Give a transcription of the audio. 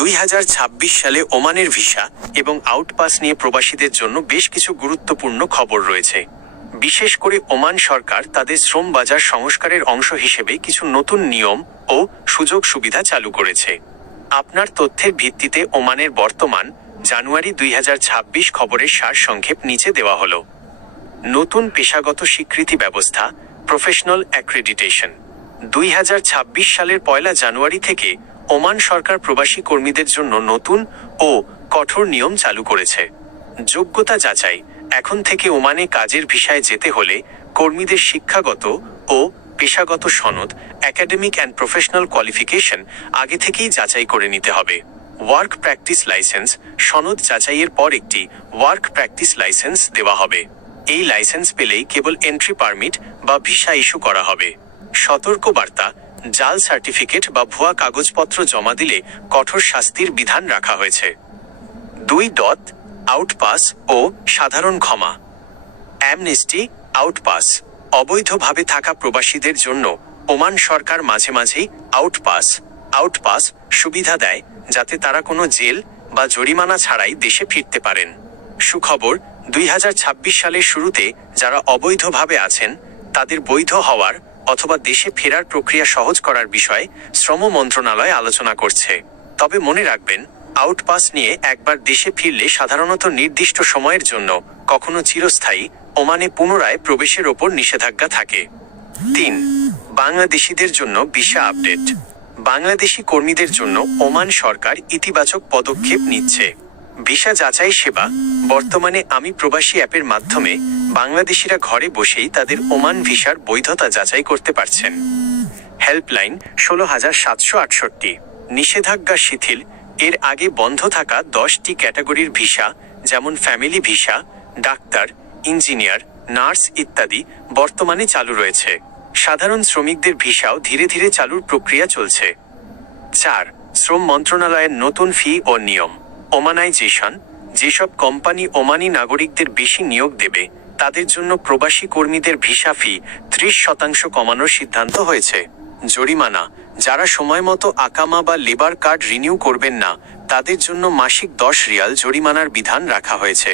2026 সালে ওমানের ভিসা এবং আউটপাস নিয়ে প্রবাসীদের জন্য বেশ কিছু গুরুত্বপূর্ণ খবর রয়েছে। বিশেষ করে ওমান সরকার তাদের শ্রম বাজার সংস্কারের অংশ হিসেবে কিছু নতুন নিয়ম ও সুযোগ সুবিধা চালু করেছে। আপনার তথ্যের ভিত্তিতে ওমানের বর্তমান জানুয়ারি 2026 খবরের সারসংক্ষেপ নিচে দেওয়া হলো। নতুন পেশাগত স্বীকৃতি ব্যবস্থা, প্রফেশনাল অ্যাক্রেডিটেশন। 2026 সালের 1 জানুয়ারি থেকে ওমান সরকার প্রবাসী কর্মীদের জন্য নতুন ও কঠোর নিয়ম চালু করেছে। যোগ্যতা যাচাই। এখন থেকে ওমানে কাজের ভিসায় যেতে হলে কর্মীদের শিক্ষাগত ও পেশাগত সনদ, একাডেমিক অ্যান্ড প্রফেশনাল কোয়ালিফিকেশন আগে থেকেই যাচাই করে নিতে হবে। Work practice licence. সনদ যাচাইয়ের পর একটি ওয়ার্ক প্র্যাকটিস লাইসেন্স দেওয়া হবে। এই লাইসেন্স পেলেই কেবল এন্ট্রি পারমিট বা ভিসা ইস্যু করা হবে। সতর্কবার্তা, জাল সার্টিফিকেট বা ভুয়া কাগজপত্র জমা দিলে কঠোর শাস্তির বিধান রাখা হয়েছে। 2. আউটপাস ও সাধারণ ক্ষমা। Amnesty, outpass. অবৈধভাবে থাকা প্রবাসীদের জন্য ওমান সরকার মাঝে মাঝেই আউটপাস সুবিধা দেয়, যাতে তারা কোনো জেল বা জরিমানা ছাড়াই দেশে ফিরতে পারেন। সুখবর, 2026 সালের শুরুতে যারা অবৈধভাবে আছেন তাদের বৈধ হওয়ার অথবা দেশে ফেরার প্রক্রিয়া সহজ করার বিষয়ে শ্রম মন্ত্রণালয় আলোচনা করছে। তবে মনে রাখবেন, আউটপাস নিয়ে একবার দেশে ফিরলে সাধারণত নির্দিষ্ট সময়ের জন্য, কখনো চিরস্থায়ী, ওমানে পুনরায় প্রবেশের ওপর নিষেধাজ্ঞা থাকে। 3. বাংলাদেশিদের জন্য ভিসা আপডেট। বাংলাদেশি কর্মীদের জন্য ওমান সরকার ইতিবাচক পদক্ষেপ নিচ্ছে। ভিসা যাচাই সেবা। বর্তমানে আমি প্রবাসী অ্যাপের মাধ্যমে বাংলাদেশিরা ঘরে বসেই তাদের ওমান ভিসার বৈধতা যাচাই করতে পারছেন। হেল্পলাইন 16768। নিষেধাজ্ঞা শিথিল। এর আগে বন্ধ থাকা 10টি ক্যাটাগরির ভিসা, যেমন family visa, doctor, engineer, nurse ইত্যাদি, বর্তমানে চালু রয়েছে। সাধারণ শ্রমিকদের ভিসাও ধীরে ধীরে চালুর প্রক্রিয়া চলছে। 4. শ্রম মন্ত্রণালয়ের নতুন ফি ও নিয়ম। ওমানাইজেশন। যেসব কোম্পানি ওমানি নাগরিকদের বেশি নিয়োগ দেবে তাদের জন্য প্রবাসী কর্মীদের ভিসা ফি 30% কমানোর সিদ্ধান্ত হয়েছে। জরিমানা। যারা সময়মতো আকামা বা লেবার কার্ড রিনিউ করবেন না তাদের জন্য মাসিক 10 রিয়াল জরিমানার বিধান রাখা হয়েছে।